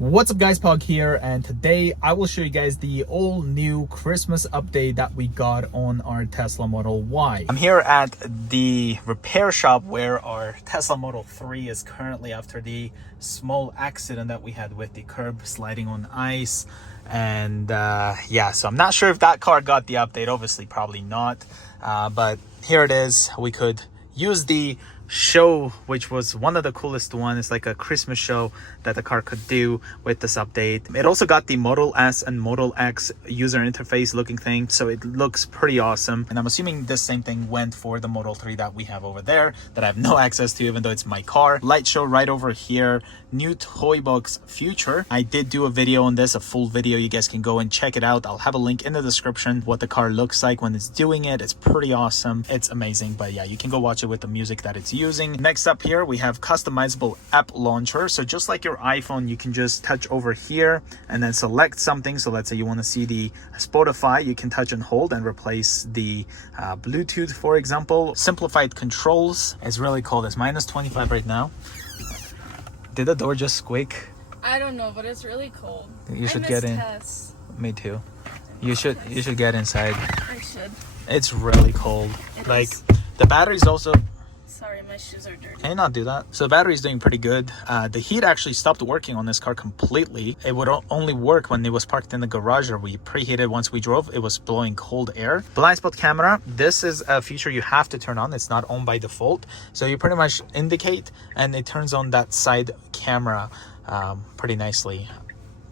What's up guys, Pog here, and today I will show you guys the all new Christmas update that we got on our Tesla Model Y. I'm here at the repair shop where our Tesla Model 3 is currently after the small accident that we had with the curb sliding on ice. And yeah, so I'm not sure if that car got the update, obviously probably not, but here it is. We could use the show, which was one of the coolest ones. It's like a Christmas show that the car could do with this update. It also got the Model S and Model X user interface looking thing, so it looks pretty awesome. And I'm assuming this same thing went for the Model 3 that we have over there that I have no access to, even though it's my car. Light show right over here, new toy box future. I did do a video on this, a full video. You guys can go and check it out. I'll have a link in the description what the car looks like when it's doing it. It's pretty awesome. It's amazing. But yeah, you can go watch it with the music that it's using. Next up here, we have customizable app launcher. So just like your iPhone, you can just touch over here and then select something. So let's say you want to see the Spotify, you can touch and hold and replace the Bluetooth, for example. Simplified controls is really cool. It's minus 25 right now. Did the door just squeak? I don't know, but it's really cold. You should get in. Tess. Me too. You should get inside. I should. It's really cold. It is. The battery's also... Sorry, my shoes are dirty. Can you not do that? So the battery's doing pretty good. The heat actually stopped working on this car completely. It would only work when it was parked in the garage or we preheated once we drove. It was blowing cold air. Blind spot camera. This is a feature you have to turn on. It's not on by default. So you pretty much indicate and it turns on that side camera pretty nicely.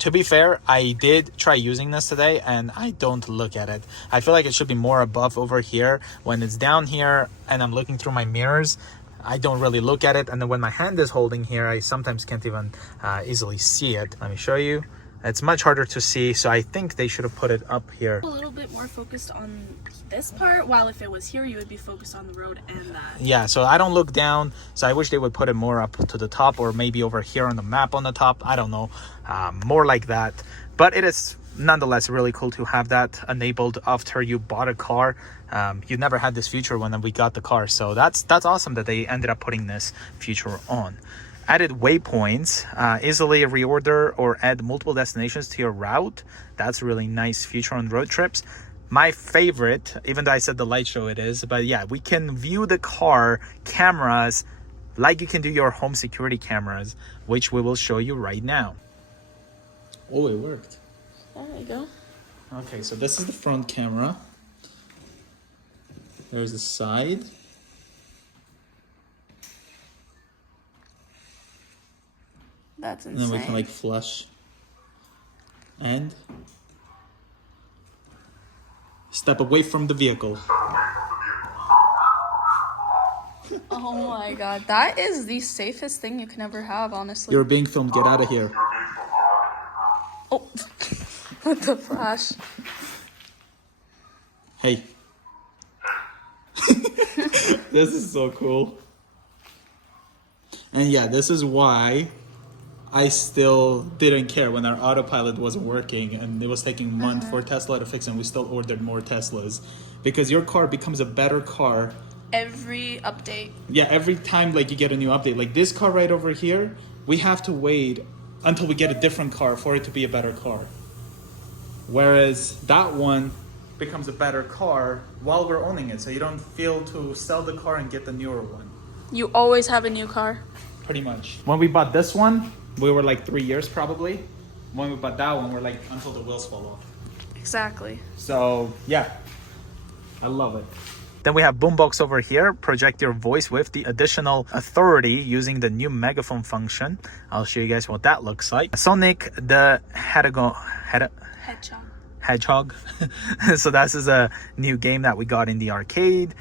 To be fair, I did try using this today and I don't look at it. I feel like it should be more above over here. When it's down here and I'm looking through my mirrors, I don't really look at it. And then when my hand is holding here, I sometimes can't even easily see it. Let me show you. It's much harder to see, so I think they should have put it up here. A little bit more focused on this part, while if it was here, you would be focused on the road and that. Yeah, so I don't look down, so I wish they would put it more up to the top or maybe over here on the map on the top. I don't know, more like that. But it is nonetheless really cool to have that enabled after you bought a car. You never had this feature when we got the car, so that's awesome that they ended up putting this feature on. Added waypoints, easily reorder or add multiple destinations to your route. That's a really nice feature on road trips. My favorite, even though I said the light show it is, but yeah, we can view the car cameras like you can do your home security cameras, which we will show you right now. Oh, it worked. There you go. Okay, so this is the front camera. There's the side. That's insane. And then we can like flush and step away from the vehicle. Oh my god, that is the safest thing you can ever have, honestly. You're being filmed. Get out of here. Oh, with the flash. Hey. This is so cool. And yeah, this is why I still didn't care when our autopilot wasn't working and it was taking a month for Tesla to fix, and we still ordered more Teslas because your car becomes a better car Every update. Yeah, every time like you get a new update. Like this car right over here, we have to wait until we get a different car for it to be a better car. Whereas that one becomes a better car while we're owning it, so you don't feel to sell the car and get the newer one. You always have a new car. Pretty much. When we bought this one, we were like 3 years probably. When we bought that one, we're like until the wheels fall off. Exactly. So yeah, I love it. Then we have Boombox over here. Project your voice with the additional authority using the new megaphone function. I'll show you guys what that looks like. Sonic the Hedgehog. So this is a new game that we got in the arcade.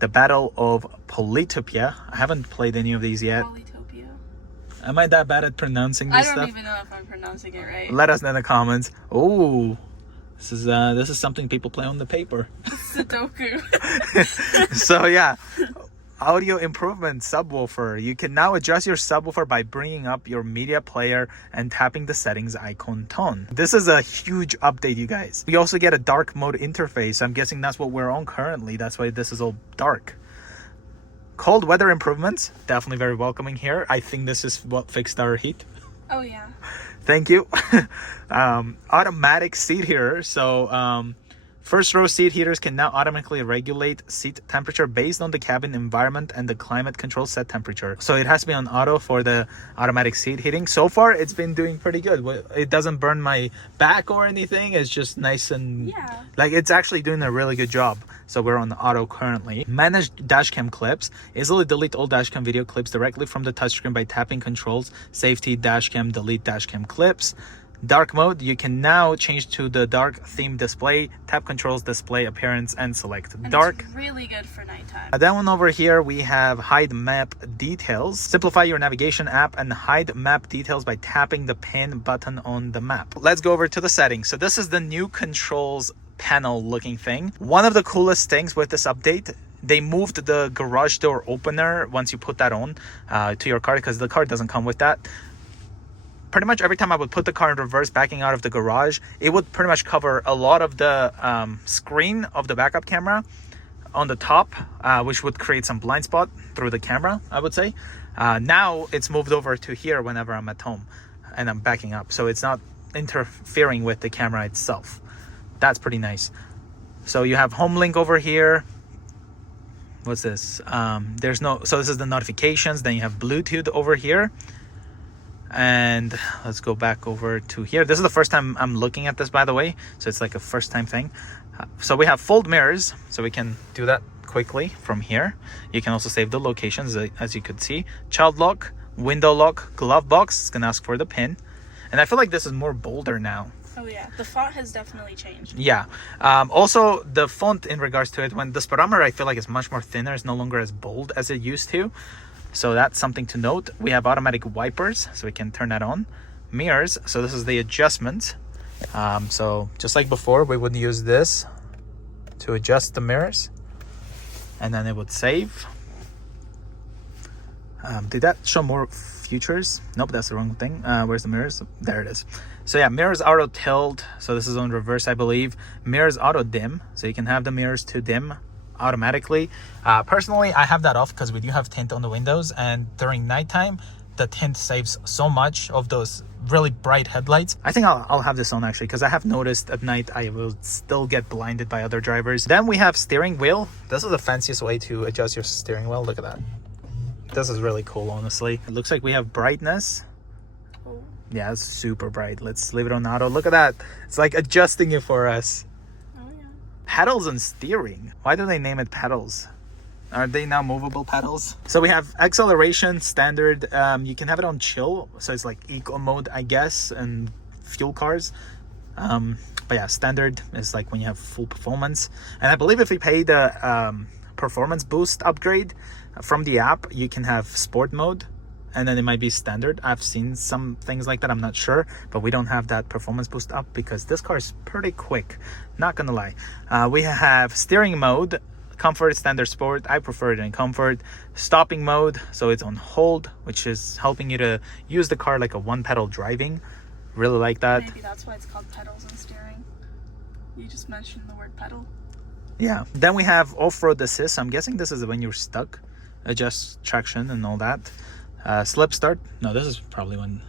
The Battle of Polytopia. I haven't played any of these yet. Polytopia. Am I that bad at pronouncing this stuff? I don't even know if I'm pronouncing it right. Let us know in the comments. Oh, this is something people play on the paper. Sudoku. So yeah, audio improvement subwoofer. You can now adjust your subwoofer by bringing up your media player and tapping the settings icon tone. This is a huge update, you guys. We also get a dark mode interface. I'm guessing that's what we're on currently. That's why this is all dark. Cold weather improvements, definitely very welcoming here. I think this is what fixed our heat. Oh yeah. Thank you. Automatic seat heater. So first row seat heaters can now automatically regulate seat temperature based on the cabin environment and the climate control set temperature. So it has to be on auto for the automatic seat heating. So far it's been doing pretty good. It doesn't burn my back or anything. It's just nice and like it's actually doing a really good job. So we're on auto currently. Manage dashcam clips. Easily delete all dashcam video clips directly from the touchscreen by tapping controls. Safety, dashcam, delete dashcam clips. Dark mode, you can now change to the dark theme display, tap controls, display appearance, and select dark. It's really good for nighttime. That one over here, we have hide map details. Simplify your navigation app and hide map details by tapping the pin button on the map. Let's go over to the settings. So this is the new controls panel looking thing. One of the coolest things with this update, they moved the garage door opener once you put that on to your car, because the car doesn't come with that. Pretty much every time I would put the car in reverse backing out of the garage, it would pretty much cover a lot of the screen of the backup camera on the top, which would create some blind spot through the camera, I would say. Now it's moved over to here whenever I'm at home and I'm backing up, so it's not interfering with the camera itself. That's pretty nice. So you have home link over here. What's this? There's no, so this is the notifications. Then you have Bluetooth over here. And let's go back over to here. This is the first time I'm looking at this, by the way, so it's like a first time thing. So we have fold mirrors, so we can do that quickly from here. You can also save the locations, as you could see. Child lock, window lock, glove box. It's gonna ask for the pin, and I feel like this is more bolder now. Oh yeah, the font has definitely changed. Yeah. Also, the font in regards to it, when the speedometer, I feel like it's much more thinner. It's no longer as bold as it used to. So that's something to note. We have automatic wipers, so we can turn that on. Mirrors, so this is the adjustment. So just like before, we would use this to adjust the mirrors, and then it would save. Did that show more features? Nope, that's the wrong thing. Where's the mirrors? There it is. So yeah, mirrors auto tilt. So this is on reverse, I believe. Mirrors auto dim, so you can have the mirrors to dim automatically. Personally, I have that off because we do have tint on the windows, and during nighttime the tint saves so much of those really bright headlights. I think I'll have this on actually, because I have noticed at night I will still get blinded by other drivers. Then we have steering wheel. This is the fanciest way to adjust your steering wheel. Look at that. This is really cool, honestly. It looks like we have brightness. Yeah, it's super bright. Let's leave it on auto. Look at that. It's like adjusting it for us. Pedals and steering. Why do they name it pedals? Are they now movable pedals? So we have acceleration standard. You can have it on chill, so it's like eco mode, I guess, and fuel cars. But yeah, standard is like when you have full performance. And I believe if we pay the performance boost upgrade from the app, you can have sport mode, and then it might be standard. I've seen some things like that, I'm not sure, but we don't have that performance boost up because this car is pretty quick, not gonna lie. We have steering mode, comfort, standard, sport. I prefer it in comfort. Stopping mode, so it's on hold, which is helping you to use the car like a one pedal driving. Really like that. Maybe that's why it's called pedals and steering. You just mentioned the word pedal. Yeah. Then we have off-road assist. I'm guessing this is when you're stuck. Adjust traction and all that. Slip start. No, this is probably when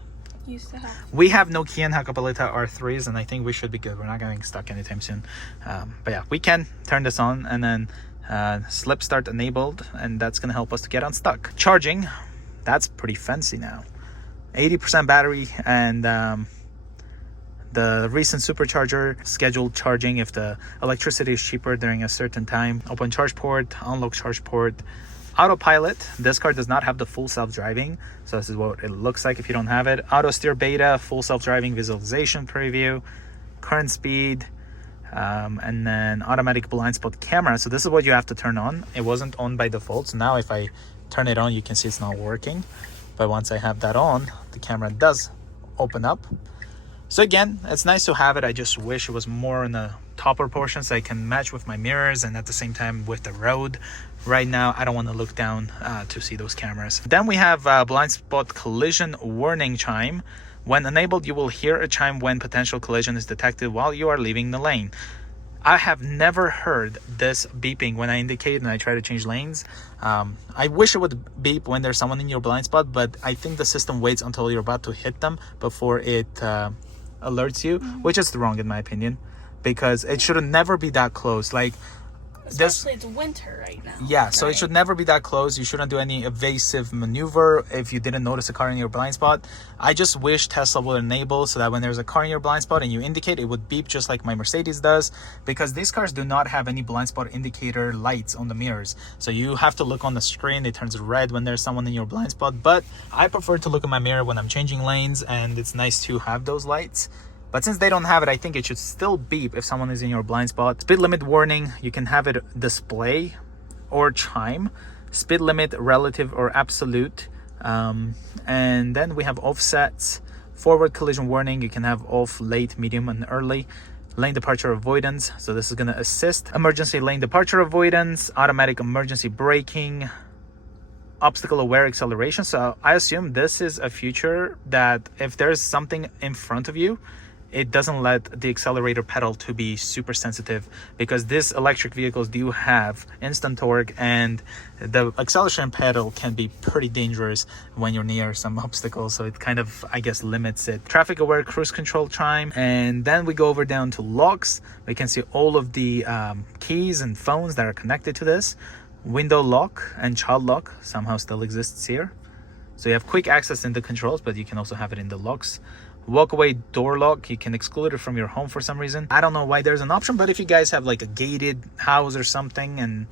used to have. We have Nokia and Autopilot R3s, and I think we should be good. We're not getting stuck anytime soon. But yeah, we can turn this on, and then slip start enabled, and that's gonna help us to get unstuck. Charging, that's pretty fancy now. 80% battery, and the recent supercharger, scheduled charging if the electricity is cheaper during a certain time. Open charge port, unlock charge port. Autopilot, this car does not have the full self-driving, so this is what it looks like if you don't have it. Auto steer beta, full self-driving visualization preview, current speed, and then automatic blind spot camera. So this is what you have to turn on. It wasn't on by default, so now if I turn it on, you can see it's not working. But once I have that on, the camera does open up. So again, it's nice to have it. I just wish it was more in the topper portion so I can match with my mirrors and at the same time with the road. Right now, I don't want to look down to see those cameras. Then we have blind spot collision warning chime. When enabled, you will hear a chime when potential collision is detected while you are leaving the lane. I have never heard this beeping when I indicate and I try to change lanes. I wish it would beep when there's someone in your blind spot, but I think the system waits until you're about to hit them before it alerts you, which is wrong in my opinion, because it should never be that close. Like, especially it's winter right now. Yeah, so it should never be that close. You shouldn't do any evasive maneuver if you didn't notice a car in your blind spot. I just wish Tesla would enable so that when there's a car in your blind spot and you indicate, it would beep just like my Mercedes does, because these cars do not have any blind spot indicator lights on the mirrors. So you have to look on the screen. It turns red when there's someone in your blind spot, but I prefer to look in my mirror when I'm changing lanes, and it's nice to have those lights. But since they don't have it, I think it should still beep if someone is in your blind spot. Speed limit warning, you can have it display or chime. Speed limit, relative or absolute. And then we have offsets. Forward collision warning, you can have off, late, medium, and early. Lane departure avoidance, so this is going to assist. Emergency lane departure avoidance, automatic emergency braking, obstacle aware acceleration. So I assume this is a feature that if there's something in front of you, it doesn't let the accelerator pedal to be super sensitive, because these electric vehicles do have instant torque, and the acceleration pedal can be pretty dangerous when you're near some obstacles. So it kind of, I guess, limits it. Traffic aware cruise control chime. And then we go over down to locks. We can see all of the keys and phones that are connected to this. Window lock and child lock somehow still exists here. So you have quick access in the controls, but you can also have it in the locks. Walk-away door lock, you can exclude it from your home for some reason. I don't know why there's an option, but if you guys have like a gated house or something and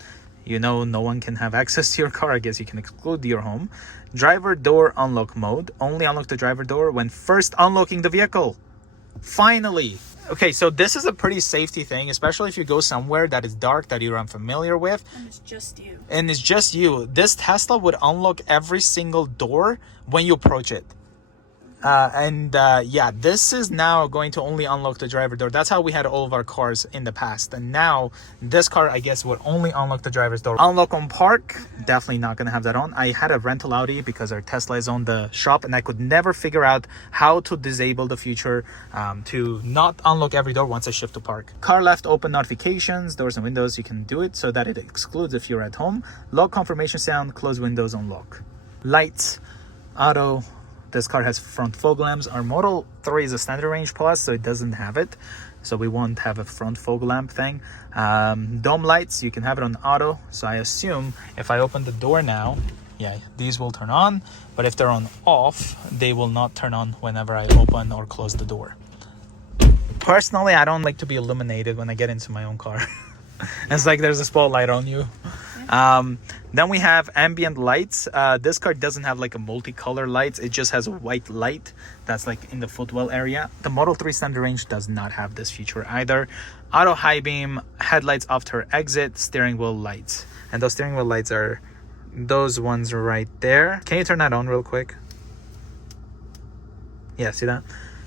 you know no one can have access to your car, I guess you can exclude your home. Driver door unlock mode, only unlock the driver door when first unlocking the vehicle. Finally! Okay, so this is a pretty safety thing, especially if you go somewhere that is dark, that you're unfamiliar with. And it's just you. And it's just you. This Tesla would unlock every single door when you approach it. Yeah, this is now going to only unlock the driver door. That's how we had all of our cars in the past. And now this car, I guess, would only unlock the driver's door. Unlock on park, definitely not going to have that on. I had a rental Audi because our Tesla is on the shop, and I could never figure out how to disable the feature to not unlock every door once I shift to park. Car left open notifications, doors and windows, you can do it so that it excludes if you're at home. Lock confirmation sound, close windows, unlock. Lights, auto. This car has front fog lamps. Our Model 3 is a standard range plus, so it doesn't have it. So we won't have a front fog lamp thing. Dome lights, you can have it on auto. So I assume if I open the door now, yeah, these will turn on. But if they're on off, they will not turn on whenever I open or close the door. Personally, I don't like to be illuminated when I get into my own car. It's like there's a spotlight on you. Then we have ambient lights. This car doesn't have like a multicolor lights. It just has a white light that's like in the footwell area. The Model 3 standard range does not have this feature either. Auto high beam, headlights after exit, steering wheel lights. And those steering wheel lights are those ones right there. Can you turn that on real quick? Yeah, see that?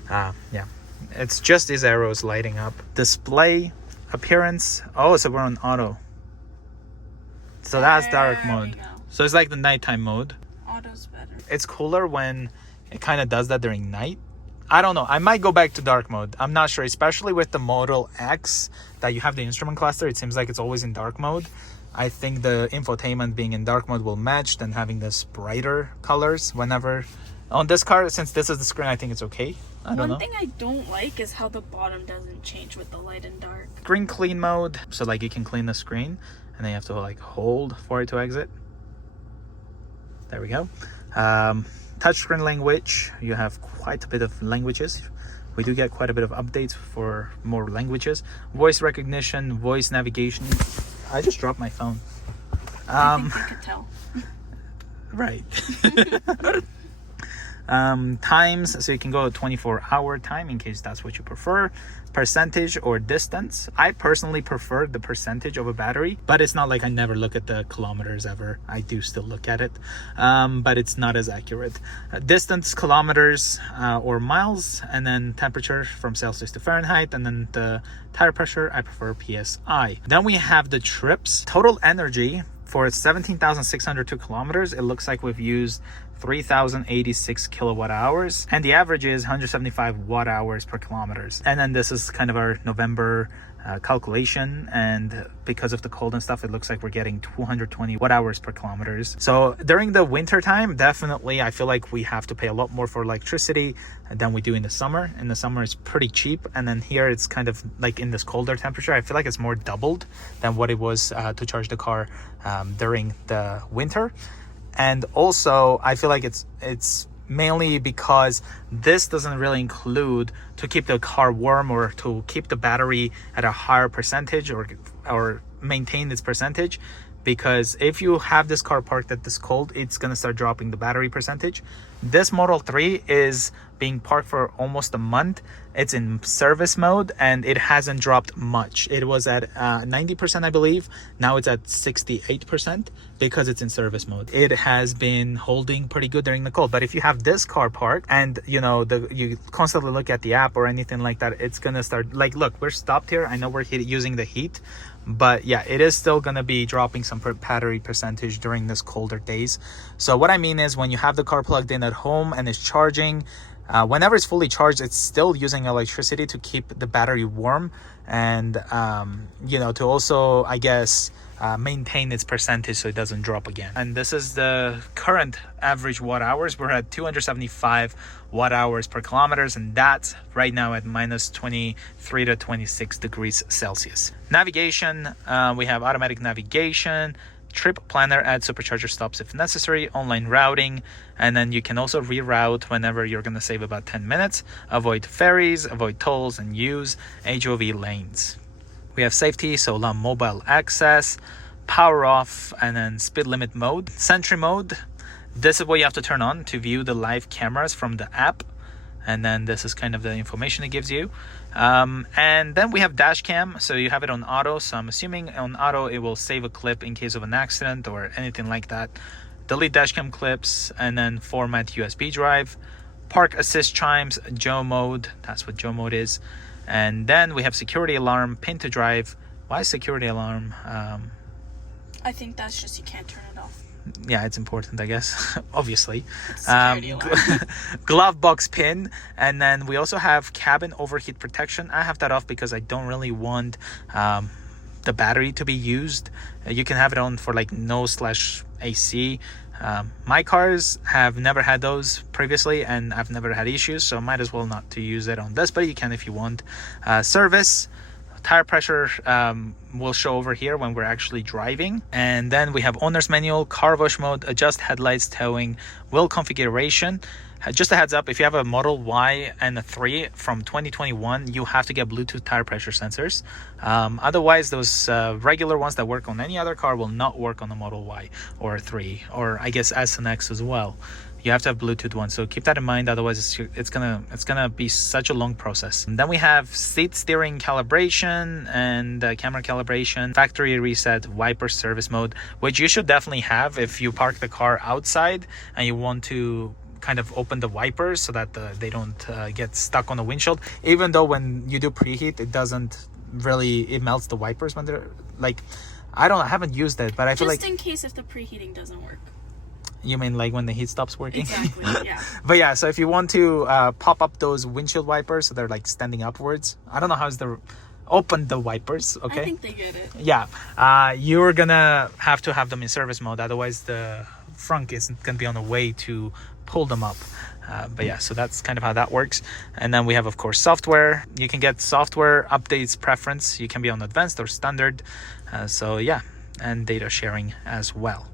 Yeah, it's just these arrows lighting up. Display appearance. Oh, so we're on auto. So that's dark mode. So it's like the nighttime mode. Auto's better. It's cooler when it kind of does that during night. I don't know. I might go back to dark mode. I'm not sure, especially with the Model X that you have the instrument cluster. It seems like it's always in dark mode. I think the infotainment being in dark mode will match than having this brighter colors whenever. On this car, since this is the screen, I think it's okay. I don't know. One thing I don't like is how the bottom doesn't change with the light and dark. Screen clean mode. So like you can clean the screen. And then you have to like hold for it to exit. There we go. Touchscreen language. You have quite a bit of languages. We do get quite a bit of updates for more languages. Voice recognition, voice navigation. I just dropped my phone. I think you could tell. Right. Times, so you can go a 24-hour time in case that's what you prefer. Percentage or distance. I personally prefer the percentage of a battery, but it's not like I never look at the kilometers ever. I do still look at it, but it's not as accurate. Distance, kilometers or miles, and then temperature from Celsius to Fahrenheit, and then the tire pressure, I prefer PSI. Then we have the trips. Total energy for 17,602 kilometers, it looks like we've used 3,086 kilowatt hours, and the average is 175 watt hours per kilometers. And then this is kind of our November calculation, and because of the cold and stuff, it looks like we're getting 220 watt hours per kilometers. So during the winter time, definitely I feel like we have to pay a lot more for electricity than we do in the summer. In the summer it's pretty cheap, and then here it's kind of like in this colder temperature, I feel like it's more doubled than what it was to charge the car during the winter. And also I feel like it's mainly because this doesn't really include to keep the car warm or to keep the battery at a higher percentage or maintain its percentage, because if you have this car parked at this cold, it's going to start dropping the battery percentage. This Model 3 is being parked for almost a month. It's in service mode and it hasn't dropped much. It was at 90%, I believe. Now it's at 68% because it's in service mode. It has been holding pretty good during the cold. But if you have this car parked and you constantly look at the app or anything like that, it's gonna start like, look, we're stopped here. I know we're using the heat, but yeah, it is still gonna be dropping some battery percentage during this colder days. So what I mean is, when you have the car plugged in at home and it's charging, whenever it's fully charged, it's still using electricity to keep the battery warm and to also, I guess, maintain its percentage so it doesn't drop again. And this is the current average watt hours. We're at 275 watt hours per kilometers, and that's right now at minus 23 to 26 degrees Celsius. Navigation, we have automatic navigation, trip planner, add supercharger stops if necessary, online routing, and then you can also reroute whenever you're going to save about 10 minutes, avoid ferries, avoid tolls, and use HOV lanes. We have safety, so allow mobile access, power off, and then speed limit mode. Sentry mode, this is what you have to turn on to view the live cameras from the app, and then this is kind of the information it gives you. And then we have dash cam, so you have it on auto, so I'm assuming on auto it will save a clip in case of an accident or anything like that. Delete dash cam clips, and then format USB drive. Park assist chimes, Joe mode, that's what Joe mode is. And then we have security alarm, pin to drive. Why security alarm? I think that's just you can't turn it off. Yeah, it's important, I guess. Obviously. Security alarm. Glove box pin, and then we also have cabin overheat protection. I have that off because I don't really want the battery to be used. You can have it on for like no/AC. My cars have never had those previously, and I've never had issues, so might as well not to use it on this, but you can if you want. Service, tire pressure will show over here when we're actually driving. And then we have owner's manual, car wash mode, adjust headlights, towing, wheel configuration. Just a heads up, if you have a Model Y and a 3 from 2021, you have to get Bluetooth tire pressure sensors. Otherwise, those regular ones that work on any other car will not work on the Model Y or 3, or I guess S and X as well. You have to have Bluetooth ones, so keep that in mind. Otherwise, it's gonna be such a long process. And then we have seat steering calibration and camera calibration, factory reset, wiper service mode, which you should definitely have if you park the car outside and you want to kind of open the wipers so that they don't get stuck on the windshield. Even though when you do preheat, it melts the wipers when they're like, I haven't used it, but I feel like just in case if the preheating doesn't work. You mean like when the heat stops working? Exactly, yeah. But yeah, so if you want to pop up those windshield wipers so they're like standing upwards, I don't know how's the open the wipers, okay? I think they get it. Yeah, you're gonna have to have them in service mode, otherwise the front is gonna be on the way to pull them up. But yeah, so that's kind of how that works. And then we have, of course, software. You can get software updates preference. You can be on advanced or standard. So yeah, and data sharing as well.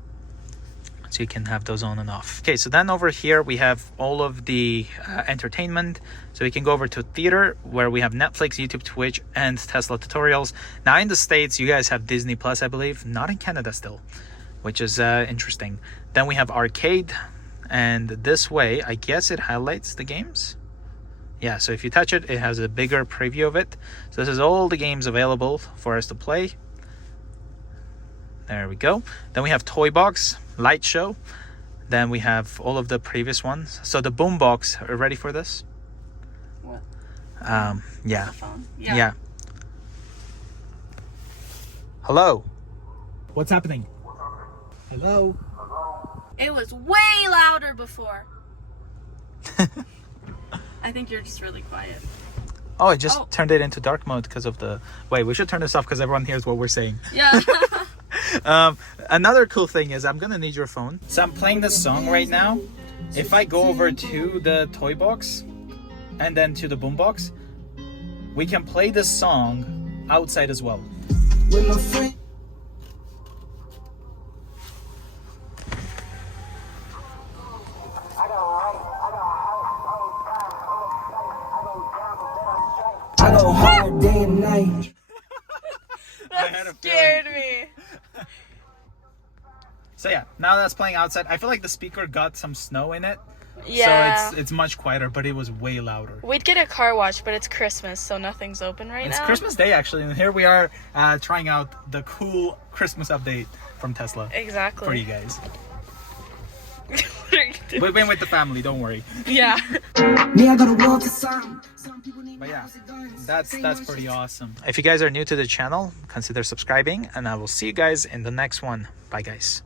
So you can have those on and off. Okay, so then over here we have all of the entertainment. So we can go over to theater, where we have Netflix, YouTube, Twitch, and Tesla tutorials. Now in the States, you guys have Disney Plus, I believe. Not in Canada still, which is interesting. Then we have arcade, and this way, I guess it highlights the games. Yeah, so if you touch it, it has a bigger preview of it. So this is all the games available for us to play. There we go. Then we have Toy Box, Light Show. Then we have all of the previous ones. So the Boombox, are you ready for this? What? Yeah. The phone? Yeah. Hello. What's happening? Hello. It was way louder before. I think you're just really quiet. Oh, I just turned it into dark mode because of the... Wait, we should turn this off because everyone hears what we're saying. Yeah. Another cool thing is I'm gonna need your phone. So I'm playing this song right now. If I go over to the toy box and then to the boombox, we can play this song outside as well. With my friend. I go hard day and night. That scared me. So yeah, now that's playing outside. I feel like the speaker got some snow in it. Yeah. So it's much quieter, but it was way louder. We'd get a car wash, but it's Christmas, so nothing's open right now. It's Christmas Day actually, and here we are trying out the cool Christmas update from Tesla. Exactly. For you guys. What are you doing? We've been with the family, don't worry. Yeah. Me, I gotta walk to some people need. But yeah, that's pretty awesome. If you guys are new to the channel, consider subscribing, and I will see you guys in the next one. Bye guys.